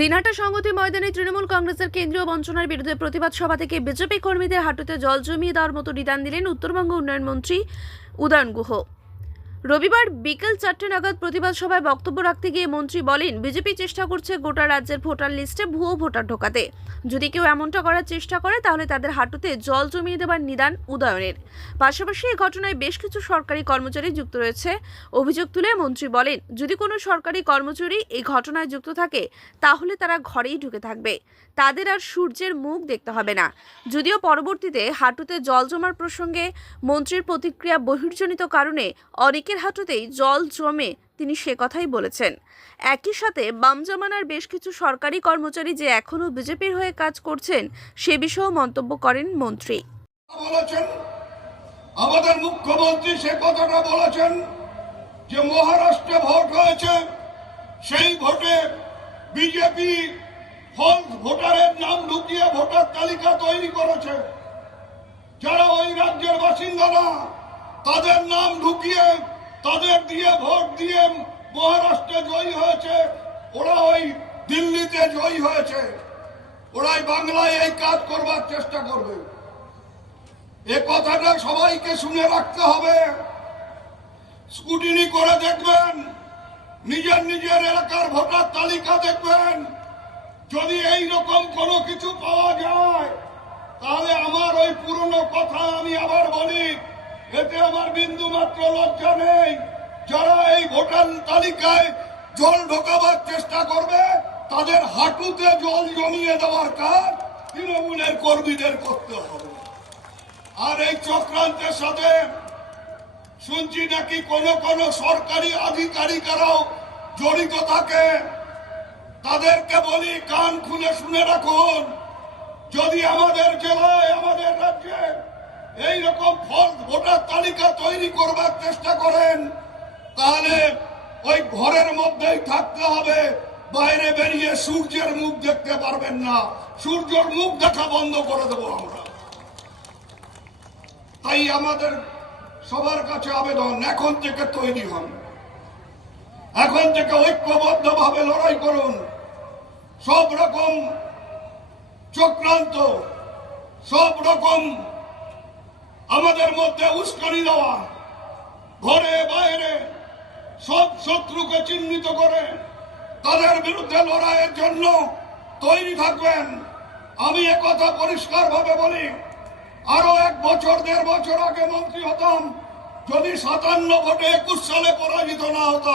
দিনহাটা সংহতি ময়দানে তৃণমূল কংগ্রেসের কেন্দ্রীয় বঞ্চনার বিরুদ্ধে প্রতিবাদ সভা থেকে বিজেপি কর্মীদের হাঁটুতে জল জমিয়ে দেওয়ার মতো নিদান দিলেন উত্তরবঙ্গ উন্নয়ন মন্ত্রী উদয়ন গুহ। রবিবার বিকেল চারটে নাগাদ প্রতিবাদ সভায় বক্তব্য রাখতে গিয়ে মন্ত্রী বলেন, বিজেপি চেষ্টা করছে গোটা রাজ্যের ভোটার লিস্টে ভুয়ো ভোটার ঢোকাতে। যদি কেউ এমনটা করার চেষ্টা করে, তাহলে তাদের হাঁটুতে জল জমিয়ে দেবার নিদান উদয়নের। পাশাপাশি এই ঘটনায় বেশ কিছু সরকারি কর্মচারী যুক্ত রয়েছে। অভিযোগ তুলে মন্ত্রী বলেন, যদি কোনো সরকারি কর্মচারী এই ঘটনায় যুক্ত থাকে, তাহলে তারা ঘরেই ঢুকে থাকবে। তাদের আর সূর্যের মুখ দেখতে হবে না। যদিও পরবর্তীতে হাঁটুতে জল জমার প্রসঙ্গে মন্ত্রীর প্রতিক্রিয়া বহির্জনিত কারণে অনেকের হাঁটুতেই জল জমে তিনি সে কথাই বলেছেন। একই সাথে বাম জামানার বেশ কিছু সরকারি কর্মচারী যে এখনও বিজেপির হয়ে কাজ করছেন, সে বিষয়েও মন্তব্য করেন মন্ত্রী। আমাদের মুখ্যমন্ত্রী সে কথাটা বলেছেন যে মহারাষ্ট্রে ভোট হয়েছে, সেই ভোটে বিজেপি ভোটারের নাম ঢুকিয়ে ভোটার তালিকা তৈরি করেছে। যারা ওই রাজ্যের বাসিন্দা না তাদের নাম ঢুকিয়ে তাদের দিয়ে ভোট দিয়ে মহারাষ্ট্রে জয়ী হয়েছে। ওরা ওই দিল্লিতে জয়ী হয়েছে। ওরাই বাংলায় এই কাজ করবার চেষ্টা করবে। এ কথাটা সবাইকে শুনে রাখতে হবে। স্কুটিনি করে দেখবেন, নিজের নিজের এলাকার ভোটার তালিকা দেখবেন। যদি এই রকম কোনো কিছু পাওয়া যায়, তাহলে আমার ওই পুরনো কথা আমি আবার বলি। এতে আমার বিন্দু মাত্র লজ্জা নেই। যারা এই ভোটার তালিকায় জল ঢোকাবার চেষ্টা করবে, তাদের হাঁটুতে জল জমিয়ে দেওয়ার কাজ তৃণমূলের কর্মীদের করতে হবে। আর এই চক্রান্তের সাথে শুনছি নাকি কোন কোন সরকারি আধিকারিকেরাও জড়িত থাকে। তাদেরকে বলি, কান খুলে শুনে রাখুন। যদি আমাদের জেলায়, আমাদের রাজ্যে এই রকম ফল ভোটার তালিকা তৈরি করবার চেষ্টা করেন তাহলে ওই ঘরের মধ্যেই থাকতে হবে। বাইরে বেরিয়ে সূর্যের মুখ দেখতে পারবেন না। সূর্যের মুখ দেখা বন্ধ করে দেবো আমরা। তাই আমাদের সবার কাছে আবেদন, এখন থেকে তৈরি হন। এখন থেকে ঐক্যবদ্ধ ভাবে লড়াই করুন। সব রকম চক্রান্ত, সব রকম আমাদের মধ্যে উস্কানি দেওয়া, ঘরে বাইরে সব শত্রুকে চিহ্নিত করে তাদের বিরুদ্ধে লড়াইয়ের জন্য তৈরি থাকবেন। আমি একথা পরিষ্কার ভাবে বলি, আরও এক বছর, দেড় বছর আগে মন্ত্রী হতাম, যদি সাতান্ন ভোটে একুশ সালে পরাজিত না হতাম।